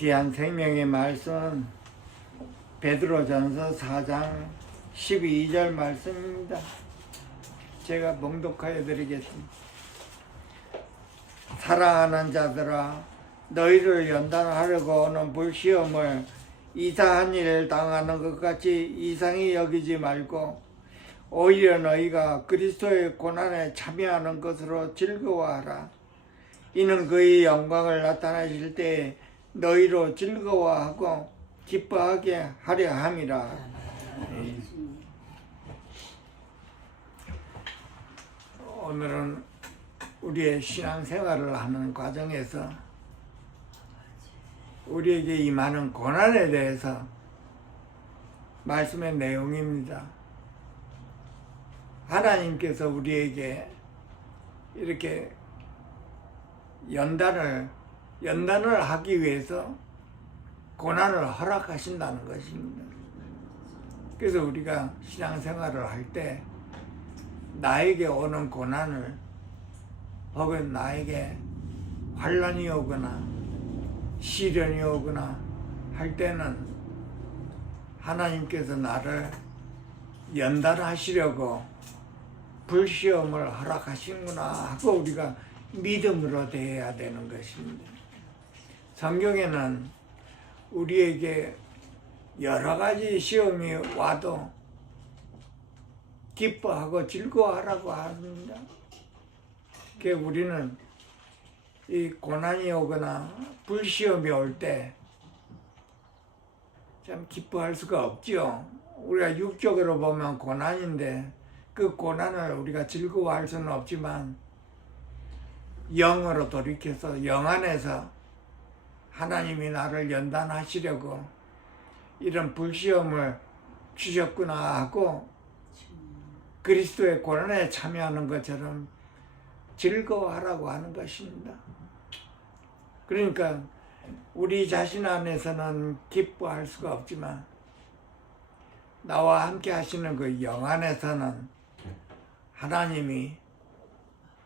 귀한 생명의 말씀은 베드로전서 4장 12절 말씀입니다. 제가 봉독하여 드리겠습니다. 사랑하는 자들아, 너희를 연단하려고 오는 불시험을 이상한 일을 당하는 것 같이 이상히 여기지 말고 오히려 너희가 그리스도의 고난에 참여하는 것으로 즐거워하라. 이는 그의 영광을 나타내실 때 너희로 즐거워하고 기뻐하게 하려 함이라. 오늘은 우리의 신앙생활을 하는 과정에서 우리에게 임하는 고난에 대해서 말씀의 내용입니다. 하나님께서 우리에게 이렇게 연단을 하기 위해서 고난을 허락하신다는 것입니다. 그래서 우리가 신앙생활을 할 때 나에게 오는 고난을 혹은 나에게 환난이 오거나 시련이 오거나 할 때는 하나님께서 나를 연단하시려고 불시험을 허락하시는구나 하고 우리가 믿음으로 대해야 되는 것입니다. 성경에는 우리에게 여러 가지 시험이 와도 기뻐하고 즐거워하라고 합니다. 그래서 우리는 이 고난이 오거나 불시험이 올 때 참 기뻐할 수가 없죠. 우리가 육적으로 보면 고난인데 그 고난을 우리가 즐거워할 수는 없지만 영으로 돌이켜서 영 안에서 하나님이 나를 연단하시려고 이런 불시험을 주셨구나 하고 그리스도의 고난에 참여하는 것처럼 즐거워하라고 하는 것입니다. 그러니까 우리 자신 안에서는 기뻐할 수가 없지만 나와 함께 하시는 그 영 안에서는 하나님이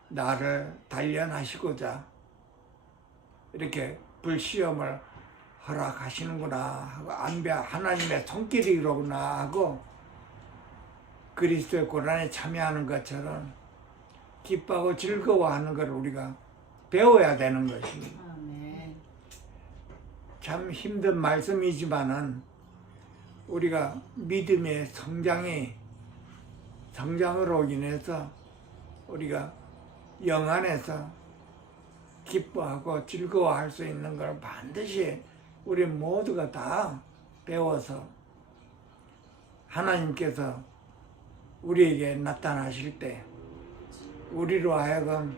나를 단련하시고자 이렇게 불시험을 허락하시는구나 하고 하나님의 손길이로구나 하고 그리스도의 고난에 참여하는 것처럼 기뻐하고 즐거워하는 걸 우리가 배워야 되는 것입니다. 참 힘든 말씀이지만은 우리가 믿음의 성장으로 인해서 우리가 영 안에서 기뻐하고 즐거워할 수 있는 걸 반드시 우리 모두가 다 배워서 하나님께서 우리에게 나타나실 때 우리로 하여금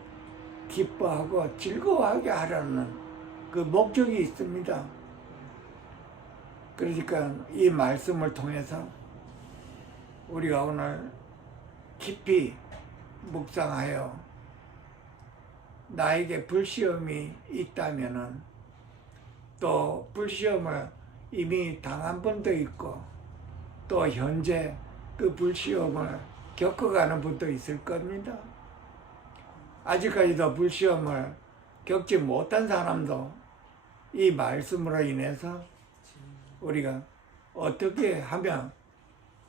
기뻐하고 즐거워하게 하려는 그 목적이 있습니다. 그러니까 이 말씀을 통해서 우리가 오늘 깊이 묵상하여 나에게 불시험이 있다면은 또 불시험을 이미 당한 분도 있고 또 현재 그 불시험을 겪어가는 분도 있을 겁니다. 아직까지도 불시험을 겪지 못한 사람도 이 말씀으로 인해서 우리가 어떻게 하면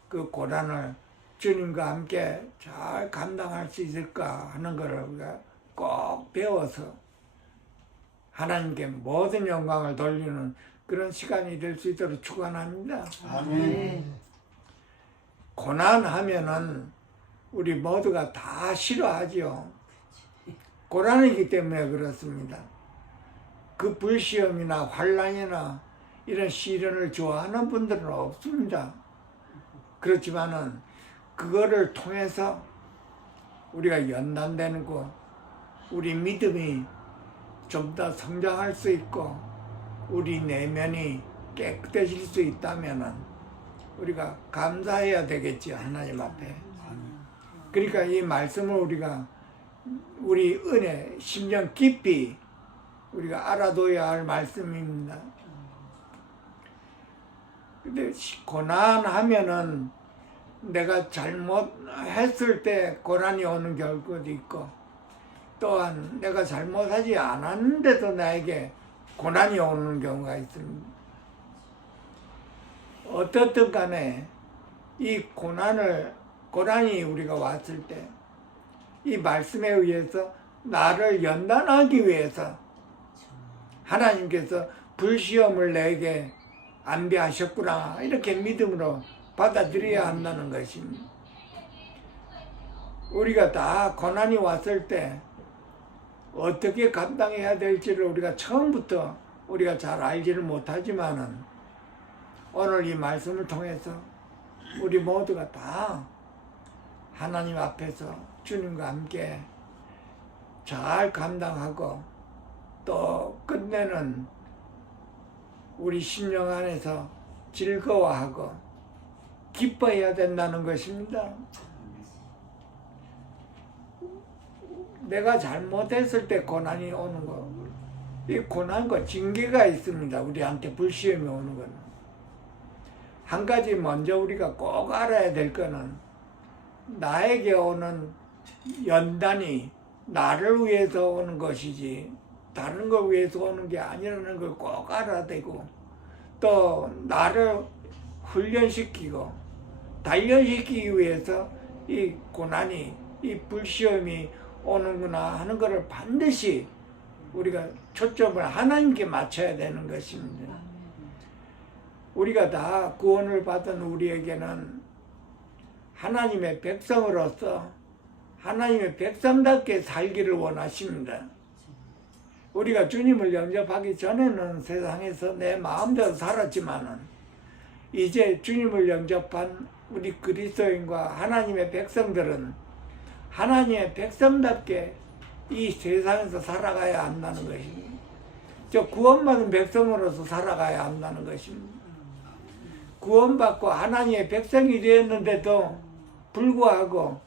그 고난을 주님과 함께 잘 감당할 수 있을까 하는 것을 우리가 꼭 배워서 하나님께 모든 영광을 돌리는 그런 시간이 될 수 있도록 축원합니다. 아멘. 고난하면은 우리 모두가 다 싫어하지요. 고난이기 때문에 그렇습니다. 그 불시험이나 환난이나 이런 시련을 좋아하는 분들은 없습니다. 그렇지만은 그거를 통해서 우리가 연단되는 거, 우리 믿음이 좀 더 성장할 수 있고 우리 내면이 깨끗해질 수 있다면은 우리가 감사해야 되겠지, 하나님 앞에. 그러니까 이 말씀을 우리 은혜, 심령 깊이 우리가 알아둬야 할 말씀입니다. 근데 고난하면은 내가 잘못했을 때 고난이 오는 경우도 있고 또한 내가 잘못하지 않았는데도 나에게 고난이 오는 경우가 있습니다. 어떻든 간에 이 고난이 우리가 왔을 때 이 말씀에 의해서 나를 연단하기 위해서 하나님께서 불시험을 내게 안배하셨구나 이렇게 믿음으로 받아들여야 한다는 것입니다. 우리가 다 고난이 왔을 때 어떻게 감당해야 될지를 우리가 처음부터 우리가 잘 알지를 못하지만은 오늘 이 말씀을 통해서 우리 모두가 다 하나님 앞에서 주님과 함께 잘 감당하고 또 끝내는 우리 심령 안에서 즐거워하고 기뻐해야 된다는 것입니다. 내가 잘못했을 때 고난이 오는 거, 이 고난과 징계가 있습니다. 우리한테 불시험이 오는 거는. 한 가지 먼저 우리가 꼭 알아야 될 거는 나에게 오는 연단이 나를 위해서 오는 것이지 다른 걸 위해서 오는 게 아니라는 걸 꼭 알아야 되고 또 나를 훈련시키고 단련시키기 위해서 이 고난이 이 불시험이 오는구나 하는 것을 반드시 우리가 초점을 하나님께 맞춰야 되는 것입니다. 우리가 다 구원을 받은 우리에게는 하나님의 백성으로서 하나님의 백성답게 살기를 원하십니다. 우리가 주님을 영접하기 전에는 세상에서 내 마음대로 살았지만은 이제 주님을 영접한 우리 그리스도인과 하나님의 백성들은 하나님의 백성답게 이 세상에서 살아가야 한다는 것입니다. 저 구원받은 백성으로서 살아가야 한다는 것입니다. 구원받고 하나님의 백성이 되었는데도 불구하고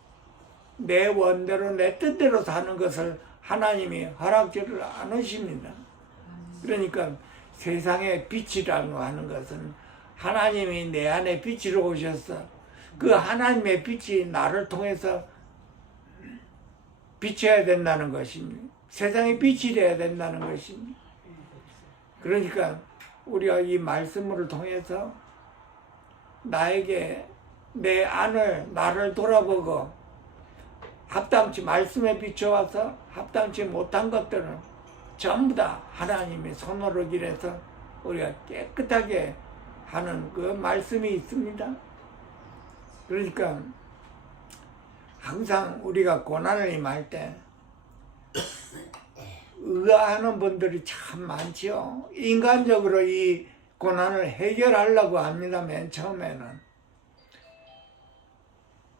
내 원대로 내 뜻대로 사는 것을 하나님이 허락지를 않으십니다. 그러니까 세상의 빛이라고 하는 것은 하나님이 내 안에 빛으로 오셔서 그 하나님의 빛이 나를 통해서 비춰야 된다는 것입니다. 세상에 빛이 되어야 된다는 것입니다. 그러니까 우리가 이 말씀을 통해서 나에게 내 안을 나를 돌아보고 합당치 말씀에 비춰와서 합당치 못한 것들은 전부 다 하나님의 손으로 길해서 우리가 깨끗하게 하는 그 말씀이 있습니다. 그러니까 항상 우리가 고난을 임할 때 의아하는 분들이 참 많지요. 인간적으로 이 고난을 해결하려고 합니다. 맨 처음에는.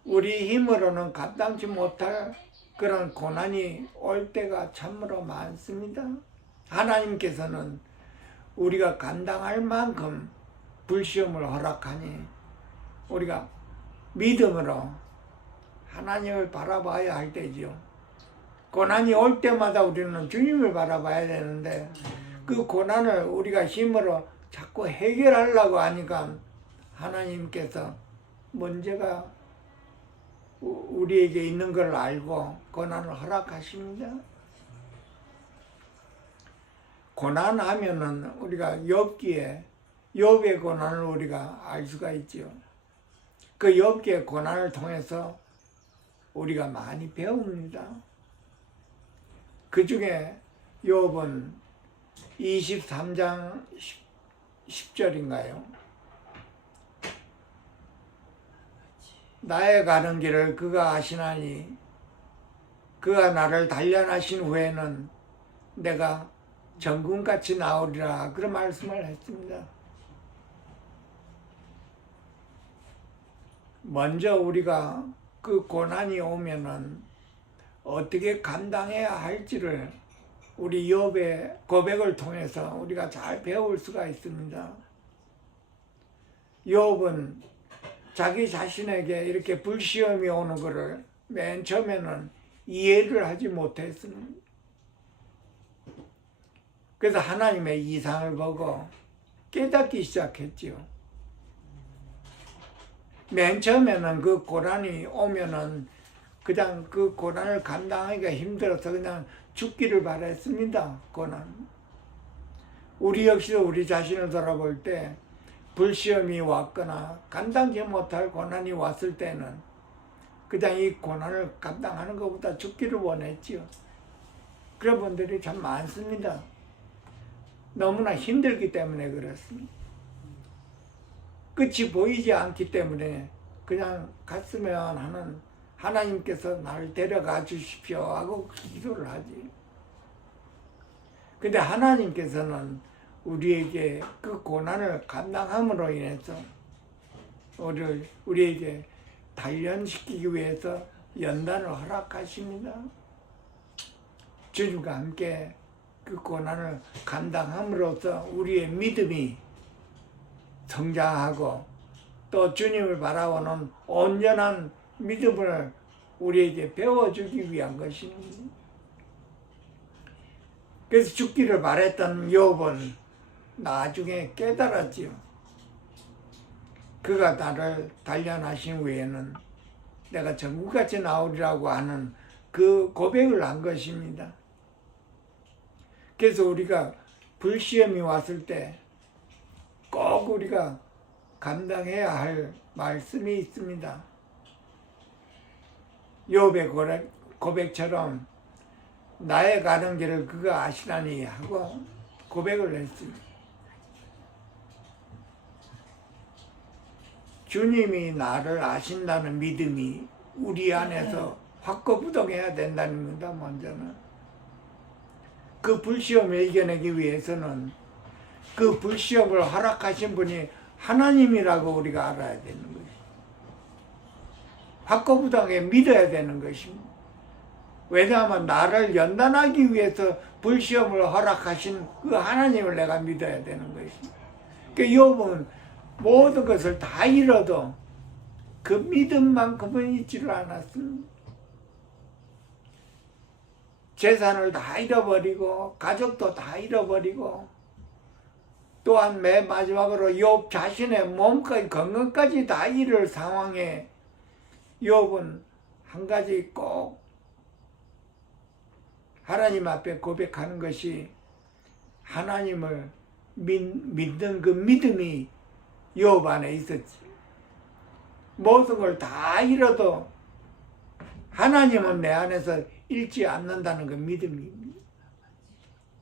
우리 힘으로는 감당치 못할 그런 고난이 올 때가 참으로 많습니다. 하나님께서는 우리가 감당할 만큼 불시험을 허락하니 우리가 믿음으로 하나님을 바라봐야 할 때죠. 고난이 올 때마다 우리는 주님을 바라봐야 되는데 그 고난을 우리가 힘으로 자꾸 해결하려고 하니까 하나님께서 문제가 우리에게 있는 걸 알고 고난을 허락하십니다. 고난하면은 우리가 욥의 고난을 우리가 알 수가 있죠. 그 욥의 고난을 통해서 우리가 많이 배웁니다. 그 중에 욥은 23장 10절인가요? 나의 가는 길을 그가 아시나니 그가 나를 단련하신 후에는 내가 정금같이 나오리라 그런 말씀을 했습니다. 먼저 우리가 그 고난이 오면은 어떻게 감당해야 할지를 우리 욥의 고백을 통해서 우리가 잘 배울 수가 있습니다. 욥은 자기 자신에게 이렇게 불시험이 오는 것을 맨 처음에는 이해를 하지 못했습니다. 그래서 하나님의 이상을 보고 깨닫기 시작했지요. 맨 처음에는 그 고난이 오면은 그냥 그 고난을 감당하기가 힘들어서 그냥 죽기를 바랬습니다. 고난. 우리 역시도 우리 자신을 돌아볼 때 불시험이 왔거나 감당지 못할 고난이 왔을 때는 그냥 이 고난을 감당하는 것보다 죽기를 원했지요. 그런 분들이 참 많습니다. 너무나 힘들기 때문에 그렇습니다. 끝이 보이지 않기 때문에 그냥 갔으면 하는 하나님께서 나를 데려가 주십시오 하고 기도를 하지. 근데 하나님께서는 우리에게 그 고난을 감당함으로 인해서 우리에게 단련시키기 위해서 연단을 허락하십니다. 주님과 함께 그 고난을 감당함으로써 우리의 믿음이 성장하고 또 주님을 바라보는 온전한 믿음을 우리에게 배워주기 위한 것입니다. 그래서 죽기를 바랬던 욥은 나중에 깨달았지요. 그가 나를 단련하신 후에는 내가 전국같이 나오리라고 하는 그 고백을 한 것입니다. 그래서 우리가 불시험이 왔을 때 꼭 우리가 감당해야 할 말씀이 있습니다. 욥의 고백처럼 나의 가는 길을 그가 아시나니 하고 고백을 했습니다. 주님이 나를 아신다는 믿음이 우리 안에서 확고부동해야 된다는 겁니다. 먼저는 그 불시험을 이겨내기 위해서는 그 불시험을 허락하신 분이 하나님이라고 우리가 알아야 되는 것입니다. 확고부동하게 믿어야 되는 것입니다. 왜냐하면 나를 연단하기 위해서 불시험을 허락하신 그 하나님을 내가 믿어야 되는 것입니다. 그 욥은 모든 것을 다 잃어도 그 믿음만큼은 잊지를 않았습니다. 재산을 다 잃어버리고 가족도 다 잃어버리고 또한 맨 마지막으로 욥 자신의 몸까지 건강까지 다 잃을 상황에 욥은 한 가지 꼭 하나님 앞에 고백하는 것이 하나님을 믿는 그 믿음이 욥 안에 있었지. 모든 걸 다 잃어도 하나님은 내 안에서 잃지 않는다는 그 믿음입니다.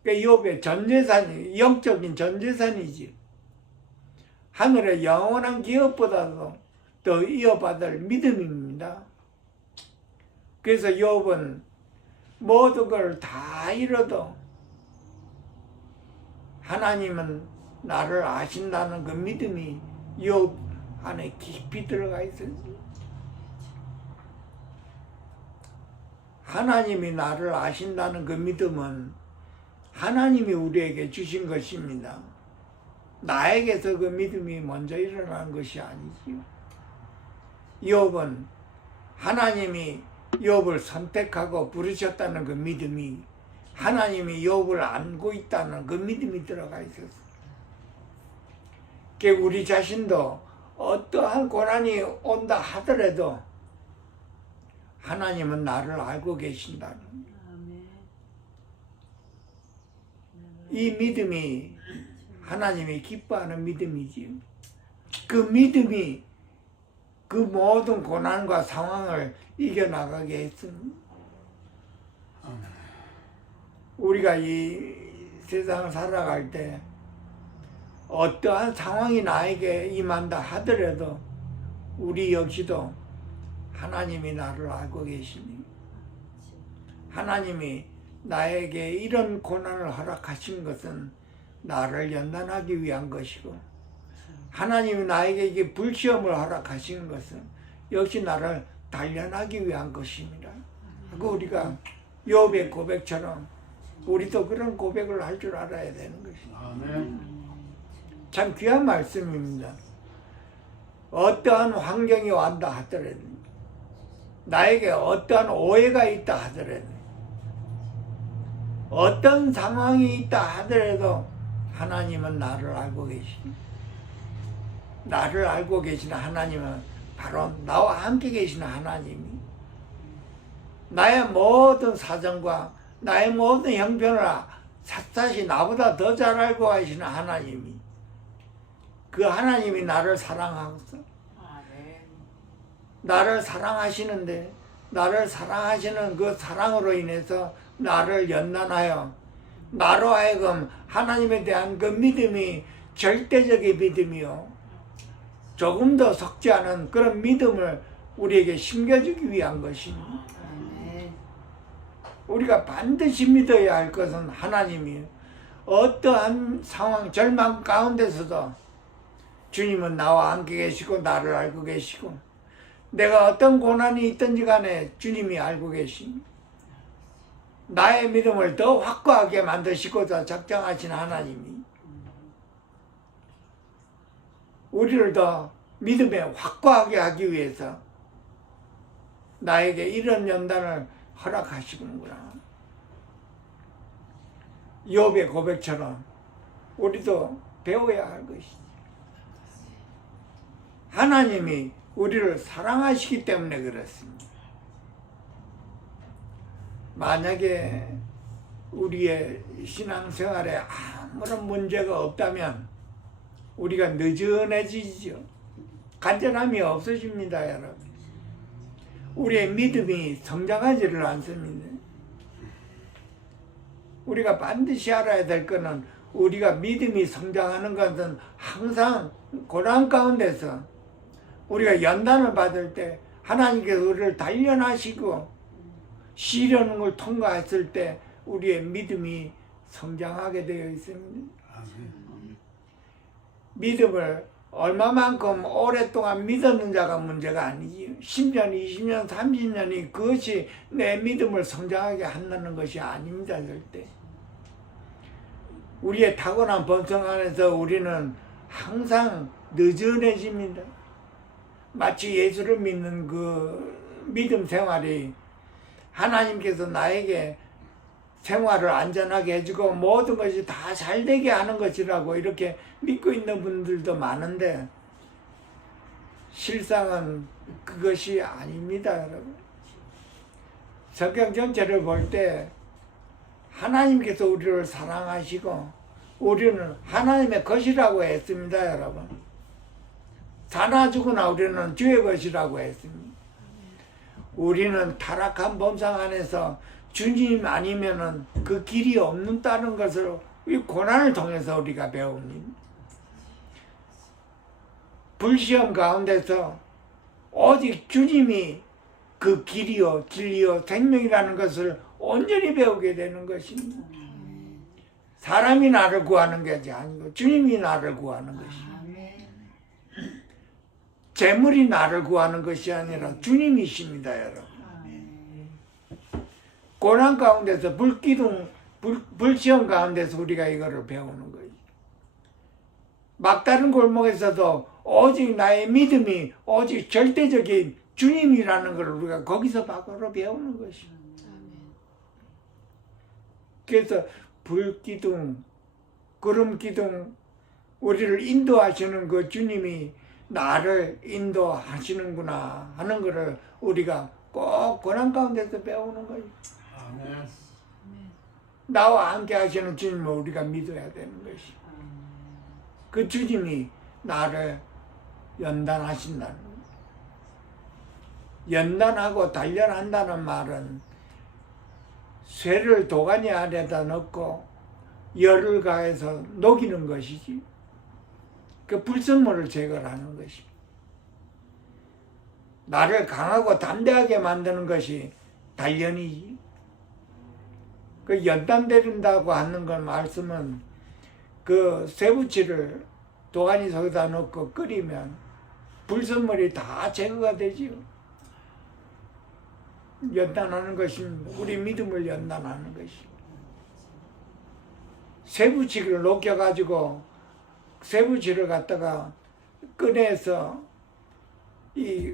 그러니까 욥의 전재산이 영적인 전재산이지. 하늘의 영원한 기업보다도 더 이어받을 믿음입니다. 그래서 욥은 모든 걸 다 잃어도 하나님은 나를 아신다는 그 믿음이 욥 안에 깊이 들어가 있었지. 하나님이 나를 아신다는 그 믿음은 하나님이 우리에게 주신 것입니다. 나에게서 그 믿음이 먼저 일어난 것이 아니지요. 욥은 하나님이 욥을 선택하고 부르셨다는 그 믿음이 하나님이 욥을 안고 있다는 그 믿음이 들어가 있었어요. 우리 자신도 어떠한 고난이 온다 하더라도 하나님은 나를 알고 계신다는 이 믿음이 하나님이 기뻐하는 믿음이지요. 그 믿음이 그 모든 고난과 상황을 이겨나가게 했습니다. 우리가 이 세상을 살아갈 때 어떠한 상황이 나에게 임한다 하더라도 우리 역시도 하나님이 나를 알고 계시니 하나님이 나에게 이런 고난을 허락하신 것은 나를 연단하기 위한 것이고 하나님이 나에게 이 불시험을 허락하신 것은 역시 나를 단련하기 위한 것입니다. 그 우리가 욥의 고백처럼 우리도 그런 고백을 할 줄 알아야 되는 것입니다. 참 귀한 말씀입니다. 어떠한 환경이 왔다 하더라도 나에게 어떠한 오해가 있다 하더라도 어떤 상황이 있다 하더라도 하나님은 나를 알고 계십니다. 나를 알고 계시는 하나님은 바로 나와 함께 계시는 하나님이 나의 모든 사정과 나의 모든 형편을 샅샅이 나보다 더 잘 알고 하시는 하나님이, 그 하나님이 나를 사랑하고서 나를 사랑하시는데, 나를 사랑하시는 그 사랑으로 인해서 나를 연단하여 나로 하여금 하나님에 대한 그 믿음이 절대적인 믿음이요, 조금도 섞지 않은 그런 믿음을 우리에게 심겨주기 위한 것입니다. 우리가 반드시 믿어야 할 것은 하나님이에요. 어떠한 상황, 절망 가운데서도 주님은 나와 함께 계시고 나를 알고 계시고, 내가 어떤 고난이 있든지 간에 주님이 알고 계십니다. 나의 믿음을 더 확고하게 만드시고자 작정하신 하나님이 우리를 더 믿음에 확고하게 하기 위해서 나에게 이런 연단을 허락하시는구나. 욥의 고백처럼 우리도 배워야 할 것이지. 하나님이 우리를 사랑하시기 때문에 그렇습니다. 만약에 우리의 신앙생활에 아무런 문제가 없다면 우리가 느슨해지죠. 간절함이 없어집니다, 여러분. 우리의 믿음이 성장하지를 않습니다. 우리가 반드시 알아야 될 것은, 우리가 믿음이 성장하는 것은 항상 고난 가운데서 우리가 연단을 받을 때 하나님께서 우리를 단련하시고 시련을 통과했을 때 우리의 믿음이 성장하게 되어 있습니다. 믿음을 얼마만큼 오랫동안 믿었는 자가 문제가 아니지, 10년, 20년, 30년이 그것이 내 믿음을 성장하게 한다는 것이 아닙니다. 절대. 우리의 타고난 본성 안에서 우리는 항상 느슨해집니다. 마치 예수를 믿는 그 믿음 생활이 하나님께서 나에게 생활을 안전하게 해주고 모든 것이 다 잘되게 하는 것이라고 이렇게 믿고 있는 분들도 많은데, 실상은 그것이 아닙니다, 여러분. 성경 전체를 볼 때 하나님께서 우리를 사랑하시고 우리는 하나님의 것이라고 했습니다, 여러분. 사나 죽으나 우리는 주의 것이라고 했습니다. 우리는 타락한 본성 안에서 주님 아니면은 그 길이 없는다는 것을 이 고난을 통해서 우리가 배웁니다. 불시험 가운데서 오직 주님이 그 길이요, 진리요, 생명이라는 것을 온전히 배우게 되는 것입니다. 사람이 나를 구하는 것이 아니고 주님이 나를 구하는 것입니다. 재물이 나를 구하는 것이 아니라 주님이십니다, 여러분. 고난 가운데서 불시험 가운데서 우리가 이거를 배우는 거예요. 막다른 골목에서도 오직 나의 믿음이 오직 절대적인 주님이라는 걸 우리가 거기서 바로 배우는 것입니다. 그래서 불기둥, 구름기둥, 우리를 인도하시는 그 주님이 나를 인도하시는구나 하는 것을 우리가 꼭 고난 가운데서 배우는 거예요. 나와 함께 하시는 주님을 우리가 믿어야 되는 것이, 그 주님이 나를 연단하신다는 거예요. 연단하고 단련한다는 말은 쇠를 도가니 안에다 넣고 열을 가해서 녹이는 것이지, 그 불순물을 제거하는 것이, 나를 강하고 담대하게 만드는 것이 단련이지. 그 연단되린다고 하는 건 말씀은 그 쇠붙이를 도가니 속에다 넣고 끓이면 불순물이 다 제거가 되지요. 연단하는 것입니다. 우리 믿음을 연단하는 것이. 쇠붙이를 녹여가지고 쇠붙이를 갖다가 꺼내서 이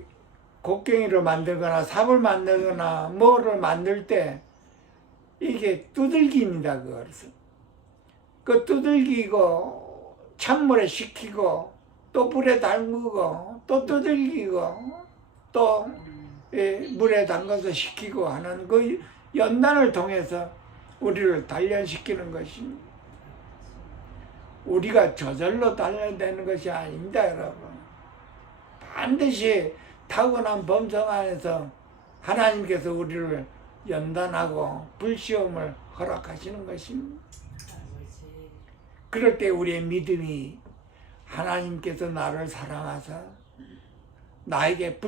곡괭이를 만들거나 삽을 만들거나 뭐를 만들 때 이게 두들기입니다. 그것을. 그 두들기고 찬물에 식히고 또 불에 담그고 또 두들기고 또 물에 담가서 식히고 하는 그 연단을 통해서 우리를 단련시키는 것입니다. 우리가 저절로 단련되는 것이 아닙니다, 여러분. 반드시 타고난 범성 안에서 하나님께서 우리를 연단하고 불시험을 허락하시는 것입니다. 그럴 때 우리의 믿음이 하나님께서 나를 사랑하사 나에게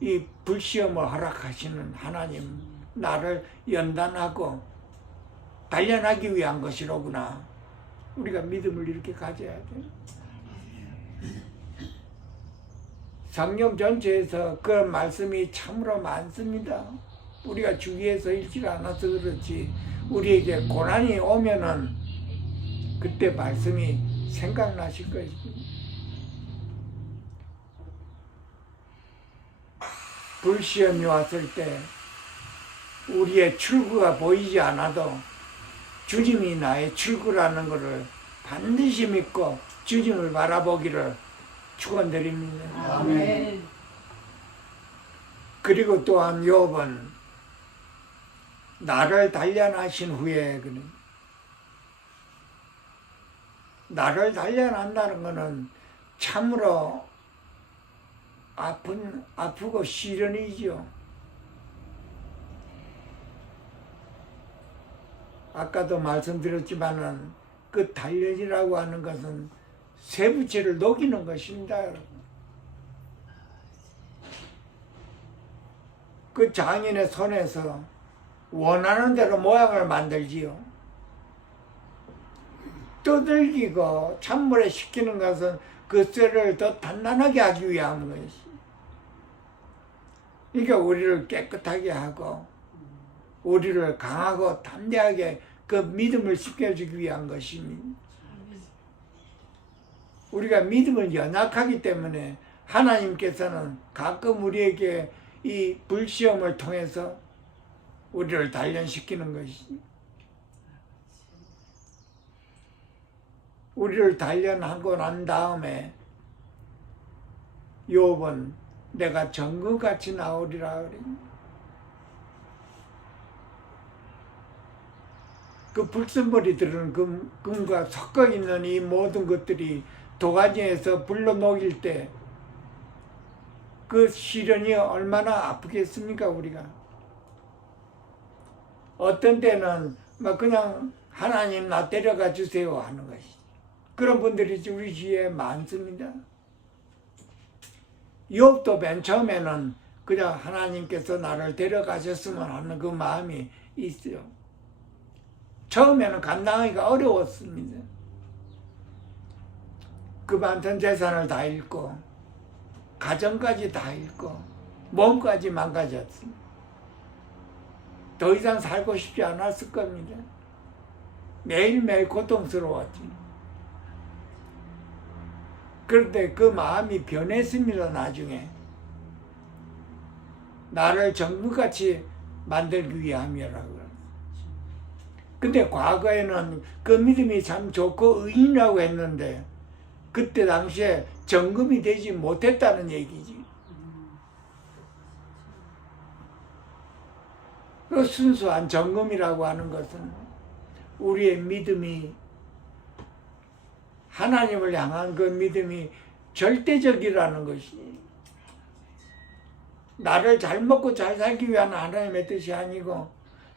이 불시험을 허락하시는 하나님, 나를 연단하고 단련하기 위한 것이로구나. 우리가 믿음을 이렇게 가져야 돼요. 성경 전체에서 그런 말씀이 참으로 많습니다. 우리가 주위에서 읽지 않아서 그렇지 우리에게 고난이 오면은 그때 말씀이 생각나실 것입니다. 불시험이 왔을 때 우리의 출구가 보이지 않아도 주님이 나의 출구라는 것을 반드시 믿고 주님을 바라보기를 축원드립니다. 아멘. 그리고 또한 욥은 나를 단련하신 후에 나를 단련한다는 것은 참으로 아프고 시련이죠. 아까도 말씀드렸지만은 그 단련이라고 하는 것은 세부체를 녹이는 것입니다, 여러분. 그 장인의 손에서 원하는 대로 모양을 만들지요. 떠들기고 찬물에 식히는 것은 그 쇠를 더 단단하게 하기 위한 것이. 그러니까 우리를 깨끗하게 하고 우리를 강하고 담대하게 그 믿음을 심겨주기 위한 것입니다. 우리가 믿음을 연약하기 때문에 하나님께서는 가끔 우리에게 이 불시험을 통해서 우리를 단련시키는 것이지. 우리를 단련하고 난 다음에 욥은 내가 정금같이 나오리라 그래. 그 불순물이 들은 금과 섞어 있는 이 모든 것들이 도가니에서 불로 녹일 때 그 시련이 얼마나 아프겠습니까, 우리가. 어떤 때는 막 그냥 하나님 나 데려가 주세요 하는 것이. 그런 분들이 우리 주위에 많습니다. 욥도 맨 처음에는 그냥 하나님께서 나를 데려가셨으면 하는 그 마음이 있어요. 처음에는 감당하기가 어려웠습니다. 그 많던 재산을 다 잃고 가정까지 다 잃고 몸까지 망가졌습니다. 더 이상 살고 싶지 않았을 겁니다. 매일매일 고통스러웠지. 그런데 그 마음이 변했습니다, 나중에. 나를 정부같이 만들기 위함이라고. 근데 과거에는 그 믿음이 참 좋고 의인이라고 했는데 그때 당시에 정금이 되지 못했다는 얘기지. 그 순수한 정금이라고 하는 것은 우리의 믿음이 하나님을 향한 그 믿음이 절대적이라는 것이 나를 잘 먹고 잘 살기 위한 하나님의 뜻이 아니고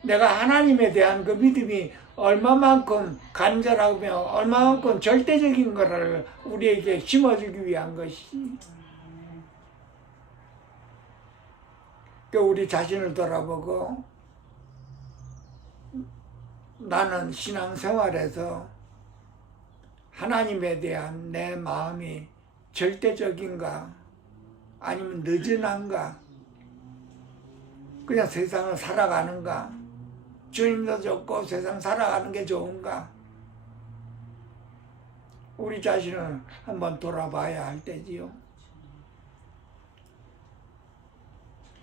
내가 하나님에 대한 그 믿음이 얼마만큼 간절하며 얼마만큼 절대적인 것을 우리에게 심어주기 위한 것이. 우리 자신을 돌아보고 나는 신앙생활에서 하나님에 대한 내 마음이 절대적인가 아니면 느슨한가 그냥 세상을 살아가는가 주님도 좋고 세상 살아가는 게 좋은가 우리 자신을 한번 돌아봐야 할 때지요.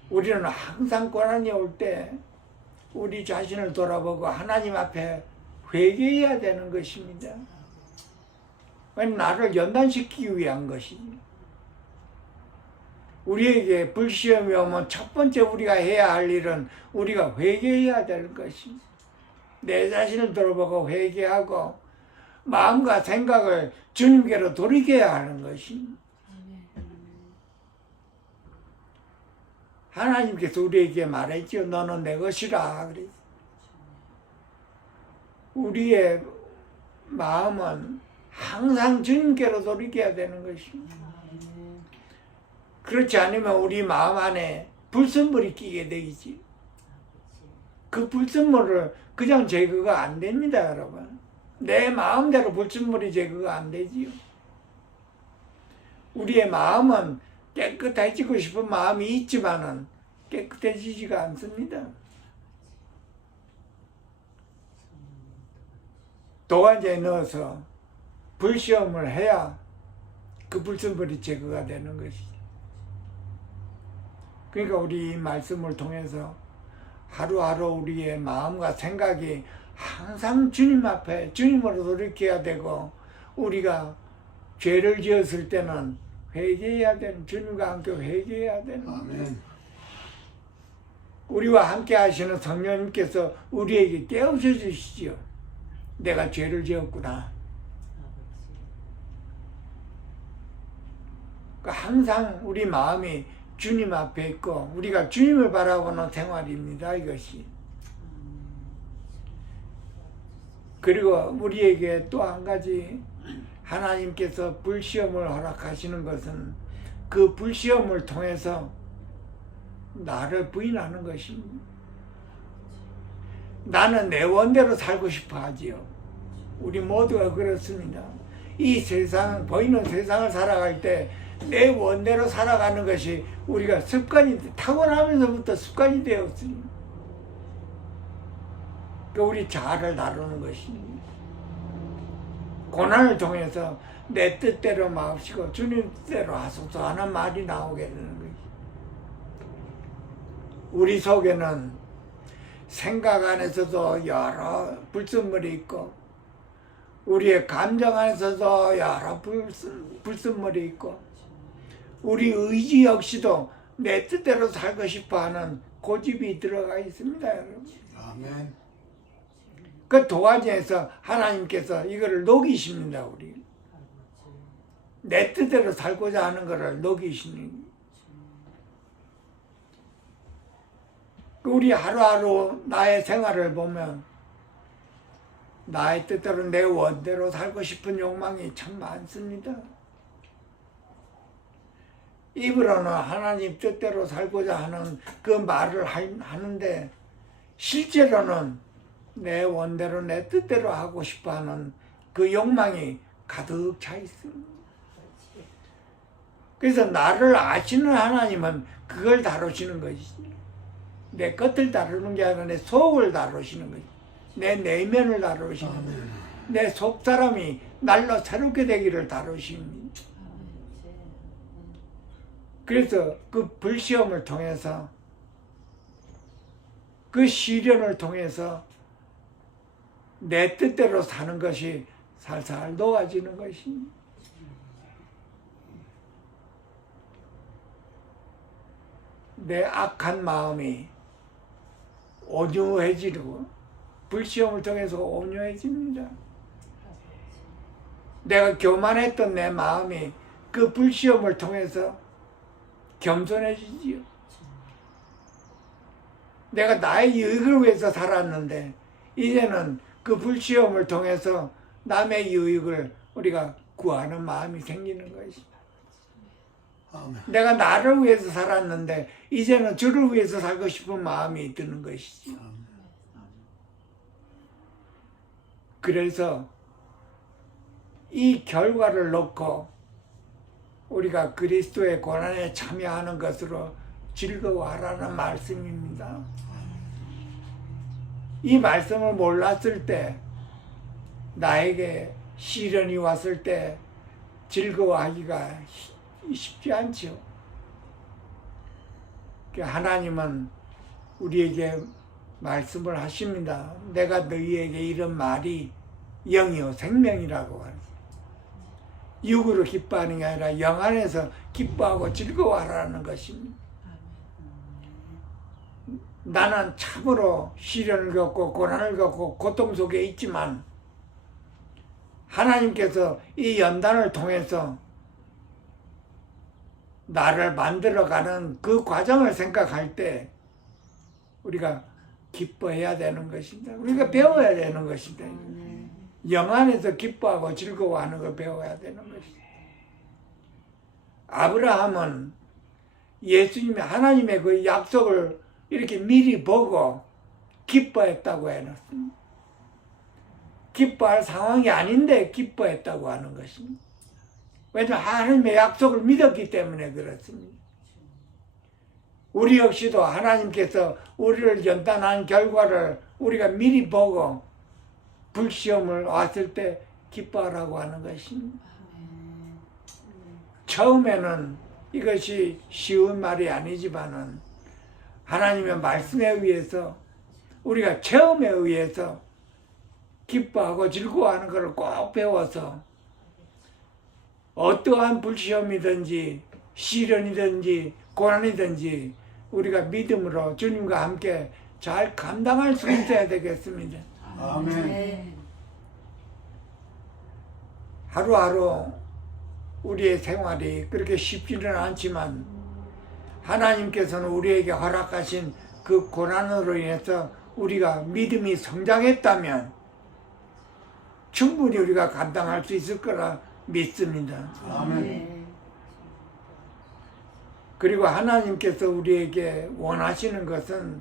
우리는 항상 고난이 올 때 우리 자신을 돌아보고 하나님 앞에 회개해야 되는 것입니다. 나를 연단시키기 위한 것이지. 우리에게 불시험이 오면 첫 번째 우리가 해야 할 일은 우리가 회개해야 될 것입니다. 내 자신을 돌아보고 회개하고 마음과 생각을 주님께로 돌이켜야 하는 것입니다. 하나님께서 우리에게 말했죠. 너는 내 것이라. 그랬어요. 우리의 마음은 항상 주님께로 돌이켜야 되는 것입니다. 그렇지 않으면 우리 마음 안에 불순물이 끼게 되지. 그 불순물을 그냥 제거가 안 됩니다, 여러분. 내 마음대로 불순물이 제거가 안 되지요. 우리의 마음은 깨끗해지고 싶은 마음이 있지만은 깨끗해지지가 않습니다. 도화지에 넣어서 불시험을 해야 그 불순물이 제거가 되는 것이죠. 그러니까 우리 이 말씀을 통해서 하루하루 우리의 마음과 생각이 항상 주님 앞에 주님으로 돌이켜야 되고, 우리가 죄를 지었을 때는 회개해야 되는, 주님과 함께 회개해야 되는. 아멘. 우리와 함께 하시는 성령님께서 우리에게 깨우쳐 주시죠. 내가 죄를 지었구나. 그러니까 항상 우리 마음이 주님 앞에 있고 우리가 주님을 바라보는 생활입니다, 이것이. 그리고 우리에게 또 한 가지 하나님께서 불시험을 허락하시는 것은 그 불시험을 통해서 나를 부인하는 것입니다. 나는 내 원대로 살고 싶어 하지요. 우리 모두가 그렇습니다. 이 세상, 보이는 세상을 살아갈 때 내 원대로 살아가는 것이 우리가 습관이, 타고나면서부터 습관이 되었습니다. 우리 자아를 다루는 것입니다. 고난을 통해서 내 뜻대로 마옵시고 주님 뜻대로 하소서 하는 말이 나오게 되는 것입니다. 우리 속에는 생각 안에서도 여러 불순물이 있고, 우리의 감정 안에서도 여러 불순물이 있고, 우리 의지 역시도 내 뜻대로 살고 싶어하는 고집이 들어가 있습니다, 여러분. 아멘. 그 도화지에서 하나님께서 이거를 녹이십니다, 우리. 내 뜻대로 살고자 하는 것을 녹이시는. 우리 하루하루 나의 생활을 보면 나의 뜻대로 내 원대로 살고 싶은 욕망이 참 많습니다. 입으로는 하나님 뜻대로 살고자 하는 그 말을 하는데 실제로는 내 원대로 내 뜻대로 하고 싶어하는 그 욕망이 가득 차 있습니다. 그래서 나를 아시는 하나님은 그걸 다루시는 것이지. 내 겉을 다루는 게 아니라 내 속을 다루시는 거지. 내 내면을 다루시는 거지. 내 속사람이 날로 새롭게 되기를 다루십니다. 그래서 그 불시험을 통해서, 그 시련을 통해서 내 뜻대로 사는 것이 살살 녹아지는 것입니다. 내 악한 마음이 온유해지고 불시험을 통해서 온유해집니다. 내가 교만했던 내 마음이 그 불시험을 통해서 겸손해지지요. 내가 나의 유익을 위해서 살았는데 이제는 그 불시험을 통해서 남의 유익을 우리가 구하는 마음이 생기는 것이죠. 아멘. 내가 나를 위해서 살았는데 이제는 주를 위해서 살고 싶은 마음이 드는 것이죠. 그래서 이 결과를 놓고 우리가 그리스도의 고난에 참여하는 것으로 즐거워하라는 말씀입니다. 이 말씀을 몰랐을 때, 나에게 시련이 왔을 때 즐거워하기가 쉽지 않죠. 하나님은 우리에게 말씀을 하십니다. 내가 너희에게 이런 말이 영이요 생명이라고 하죠. 육으로 기뻐하는 게 아니라 영 안에서 기뻐하고 즐거워하라는 것입니다. 나는 참으로 시련을 겪고 고난을 겪고 고통 속에 있지만 하나님께서 이 연단을 통해서 나를 만들어가는 그 과정을 생각할 때 우리가 기뻐해야 되는 것입니다. 우리가 배워야 되는 것입니다. 영 안에서 기뻐하고 즐거워하는 걸 배워야 되는 것입니다. 아브라함은 예수님이 하나님의 그 약속을 이렇게 미리 보고 기뻐했다고 해놨습니다. 기뻐할 상황이 아닌데 기뻐했다고 하는 것입니다. 왜냐하면 하나님의 약속을 믿었기 때문에 그렇습니다. 우리 역시도 하나님께서 우리를 연단한 결과를 우리가 미리 보고 불시험을 왔을 때 기뻐하라고 하는 것입니다. 처음에는 이것이 쉬운 말이 아니지만은 하나님의 말씀에 의해서 우리가 체험에 의해서 기뻐하고 즐거워하는 것을 꼭 배워서 어떠한 불시험이든지 시련이든지 고난이든지 우리가 믿음으로 주님과 함께 잘 감당할 수 있어야 되겠습니다. 아멘. 하루하루 우리의 생활이 그렇게 쉽지는 않지만 하나님께서는 우리에게 허락하신 그 고난으로 인해서 우리가 믿음이 성장했다면 충분히 우리가 감당할 수 있을 거라 믿습니다. 아멘. 그리고 하나님께서 우리에게 원하시는 것은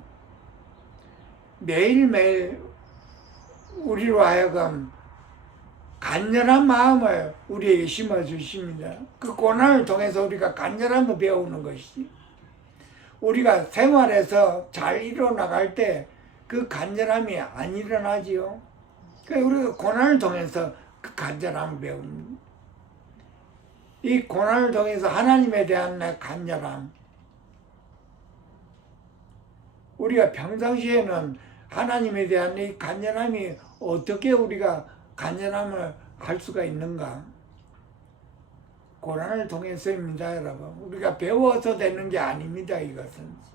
매일매일 우리로 하여금 간절한 마음을 우리에게 심어주십니다. 그 고난을 통해서 우리가 간절함을 배우는 것이지. 우리가 생활에서 잘 일어나갈 때 그 간절함이 안 일어나지요. 그러니까 우리가 고난을 통해서 그 간절함을 배웁니다. 이 고난을 통해서 하나님에 대한 내 간절함. 우리가 평상시에는 하나님에 대한 이 간절함이 어떻게 우리가 간절함을 할 수가 있는가? 고난을 통해서입니다, 여러분. 우리가 배워서 되는 게 아닙니다, 이것은.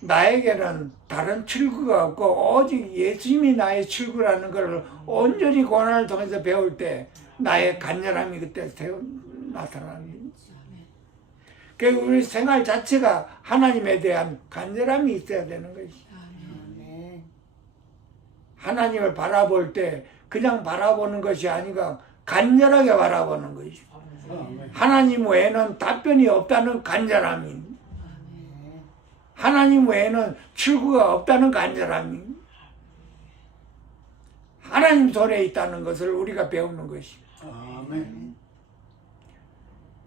나에게는 다른 출구가 없고 오직 예수님이 나의 출구라는 것을 온전히 고난을 통해서 배울 때 나의 간절함이 그때 나타납니다. 그래서 우리 생활 자체가 하나님에 대한 간절함이 있어야 되는 것이죠. 하나님을 바라볼 때 그냥 바라보는 것이 아니라 간절하게 바라보는 것이죠. 하나님 외에는 답변이 없다는 간절함이, 하나님 외에는 출구가 없다는 간절함이, 하나님 손에 있다는 것을 우리가 배우는 것입니다. 아멘.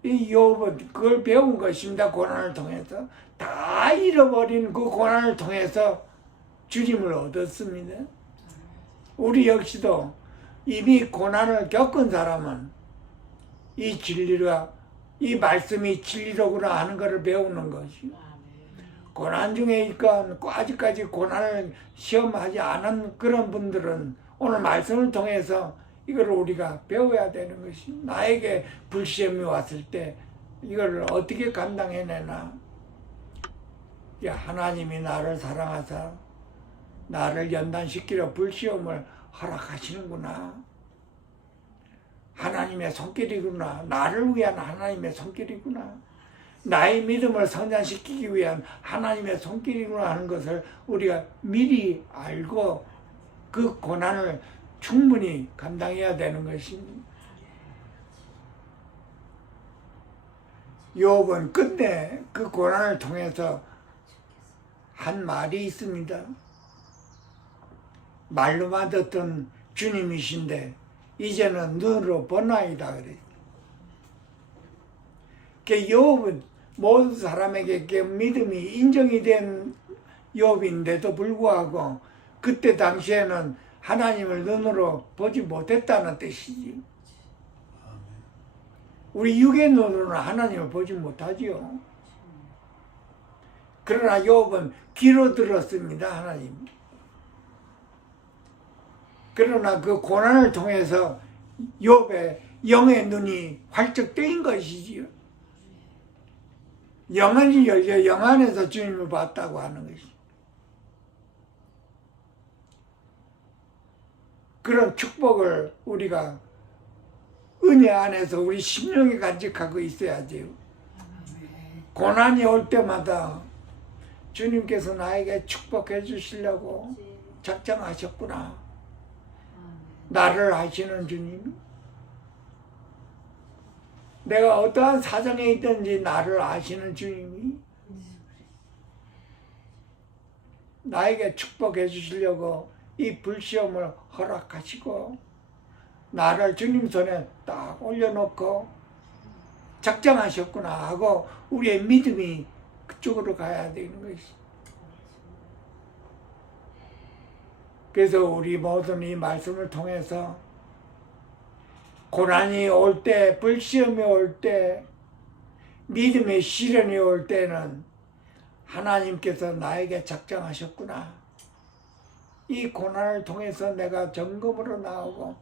이 욥은 그걸 배운 것입니다. 고난을 통해서 다 잃어버린 그 고난을 통해서 주님을 얻었습니다. 우리 역시도 이미 고난을 겪은 사람은 이 진리가, 이 말씀이 진리로구나 하는 것을 배우는 것이. 고난 중에 있건 아직까지 고난을 시험하지 않은 그런 분들은 오늘 말씀을 통해서 이걸 우리가 배워야 되는 것이. 나에게 불시험이 왔을 때 이걸 어떻게 감당해내나. 하나님이 나를 사랑하사 나를 연단시키려 불시험을 허락하시는구나. 하나님의 손길이구나. 나를 위한 하나님의 손길이구나. 나의 믿음을 성장시키기 위한 하나님의 손길이구나 하는 것을 우리가 미리 알고 그 고난을 충분히 감당해야 되는 것입니다. 욥은 끝내 그 고난을 통해서 한 말이 있습니다. 말로만 듣던 주님이신데 이제는 눈으로 보나이다 그래. 욥은 모든 사람에게 믿음이 인정이 된 욥인데도 불구하고 그때 당시에는 하나님을 눈으로 보지 못했다는 뜻이지. 우리 육의 눈으로는 하나님을 보지 못하지요. 그러나 욥은 귀로 들었습니다, 하나님. 그러나 그 고난을 통해서 욥의 영의 눈이 활짝 뜨인 것이지요. 영안이 열려 영안에서 주님을 봤다고 하는 것이. 그런 축복을 우리가 은혜 안에서 우리 심령에 간직하고 있어야지요. 고난이 올 때마다 주님께서 나에게 축복해 주시려고 작정하셨구나. 나를 아시는 주님. 내가 어떠한 사정에 있든지 나를 아시는 주님이 나에게 축복해 주시려고 이 불시험을 허락하시고 나를 주님 손에 딱 올려놓고 작정하셨구나 하고 우리의 믿음이 그쪽으로 가야 되는 것이. 그래서 우리 모든 이 말씀을 통해서 고난이 올 때, 불시험이 올 때, 믿음의 시련이 올 때는 하나님께서 나에게 작정하셨구나. 이 고난을 통해서 내가 점검으로 나오고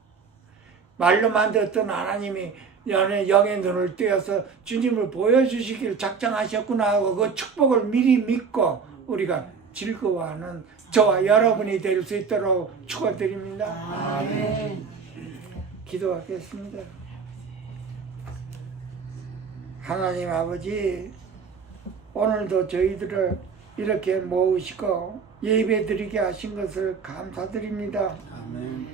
말로만 듣던 하나님이 영의 눈을 띄어서 주님을 보여주시기를 작정하셨구나 하고 그 축복을 미리 믿고 우리가 즐거워하는 저와 여러분이 될 수 있도록 축원드립니다. 아멘. 기도하겠습니다. 하나님 아버지, 오늘도 저희들을 이렇게 모으시고 예배드리게 하신 것을 감사드립니다. 아멘.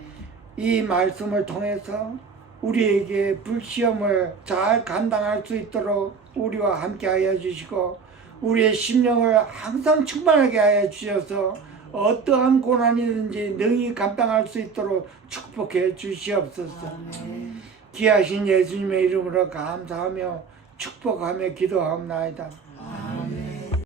이 말씀을 통해서 우리에게 불시험을 잘 감당할 수 있도록 우리와 함께 하여 주시고 우리의 심령을 항상 충만하게 하여 주셔서 어떠한 고난이든지 능히 감당할 수 있도록 축복해 주시옵소서. 아멘. 귀하신 예수님의 이름으로 감사하며 축복하며 기도하옵나이다.